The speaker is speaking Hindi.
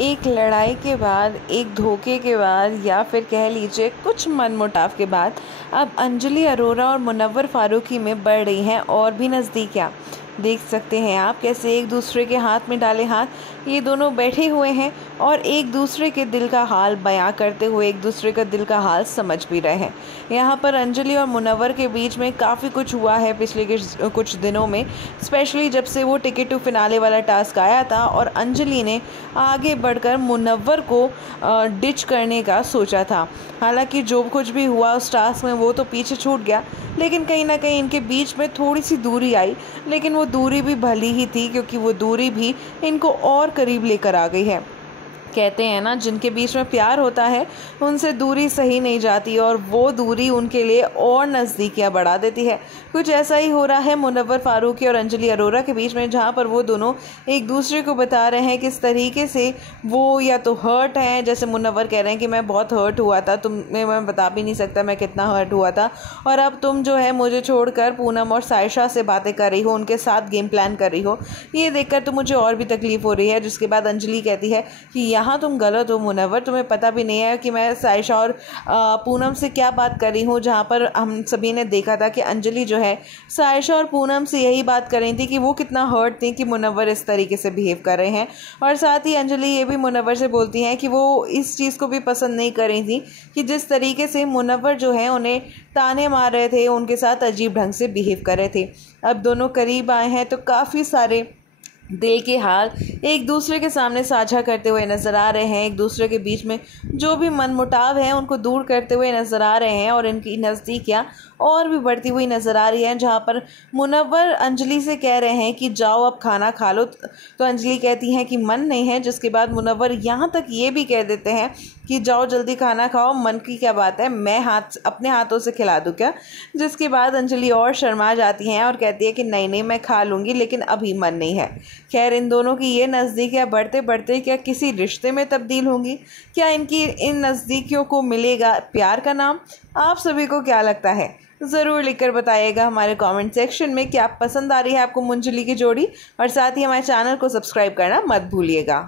एक लड़ाई के बाद, एक धोखे के बाद या फिर कह लीजिए कुछ मनमुटाव के बाद अब अंजलि अरोरा और मुनव्वर फारूकी में बढ़ रही हैं और भी नज़दीकियाँ। देख सकते हैं आप कैसे एक दूसरे के हाथ में डाले हाथ ये दोनों बैठे हुए हैं और एक दूसरे के दिल का हाल बयां करते हुए एक दूसरे का दिल का हाल समझ भी रहे हैं। यहाँ पर अंजलि और मुनव्वर के बीच में काफ़ी कुछ हुआ है पिछले कुछ दिनों में, स्पेशली जब से वो टिकट टू फिनाले वाला टास्क आया था और अंजलि ने आगे बढ़कर मुनव्वर को डिच करने का सोचा था। हालांकि जो कुछ भी हुआ उस टास्क में वो तो पीछे छूट गया, लेकिन कहीं ना कहीं इनके बीच में थोड़ी सी दूरी आई, लेकिन वो दूरी भी भली ही थी क्योंकि वो दूरी भी इनको और करीब लेकर आ गई है। कहते हैं ना, जिनके बीच में प्यार होता है उनसे दूरी सही नहीं जाती और वो दूरी उनके लिए और नज़दीकियाँ बढ़ा देती है। कुछ ऐसा ही हो रहा है मुनव्वर फारूकी और अंजलि अरोरा के बीच में, जहाँ पर वो दोनों एक दूसरे को बता रहे हैं किस तरीके से वो या तो हर्ट हैं। जैसे मुनव्वर कह रहे हैं कि मैं बहुत हर्ट हुआ था, तुम्हें मैं बता भी नहीं सकता मैं कितना हर्ट हुआ था, और अब तुम जो है मुझे छोड़कर पूनम और सायशा से बातें कर रही हो, उनके साथ गेम प्लान कर रही हो, ये देखकर तो मुझे और भी तकलीफ़ हो रही है। जिसके बाद अंजलि कहती है कि यहाँ तुम गलत हो मुनव्वर, तुम्हें पता भी नहीं है कि मैं सायशा और पूनम से क्या बात कर रही हूँ। जहाँ पर हम सभी ने देखा था कि अंजलि जो है सायशा और पूनम से यही बात कर रही थी कि वो कितना हर्ट थी कि मुनव्वर इस तरीके से बिहेव कर रहे हैं। और साथ ही अंजलि ये भी मुनव्वर से बोलती हैं कि वो इस चीज़ को भी पसंद नहीं कर रही थी कि जिस तरीके से मुनव्वर जो है उन्हें ताने मार रहे थे, उनके साथ अजीब ढंग से बिहेव कर रहे थे। अब दोनों करीब आए हैं तो काफ़ी सारे दिल के हाल एक दूसरे के सामने साझा करते हुए नज़र आ रहे हैं। एक दूसरे के बीच में जो भी मनमुटाव है उनको दूर करते हुए नज़र आ रहे हैं और इनकी नज़दीकियाँ और भी बढ़ती हुई नज़र आ रही हैं। जहाँ पर मुनव्वर अंजलि से कह रहे हैं कि जाओ अब खाना खा लो, तो अंजलि कहती हैं कि मन नहीं है। जिसके बाद मुनव्वर यहाँ तक ये भी कह देते हैं कि जाओ जल्दी खाना खाओ, मन की क्या बात है, मैं अपने हाथों से खिला दूँ क्या। जिसके बाद अंजलि और शर्मा जाती हैं और कहती है कि नहीं नहीं मैं खा लूँगी, लेकिन अभी मन नहीं है। खैर, इन दोनों की ये नज़दीकियाँ बढ़ते बढ़ते क्या किसी रिश्ते में तब्दील होंगी? क्या इनकी इन नज़दीकियों को मिलेगा प्यार का नाम? आप सभी को क्या लगता है? ज़रूर लिखकर बताइएगा हमारे कमेंट सेक्शन में कि आप पसंद आ रही है आपको मंजली की जोड़ी, और साथ ही हमारे चैनल को सब्सक्राइब करना मत भूलिएगा।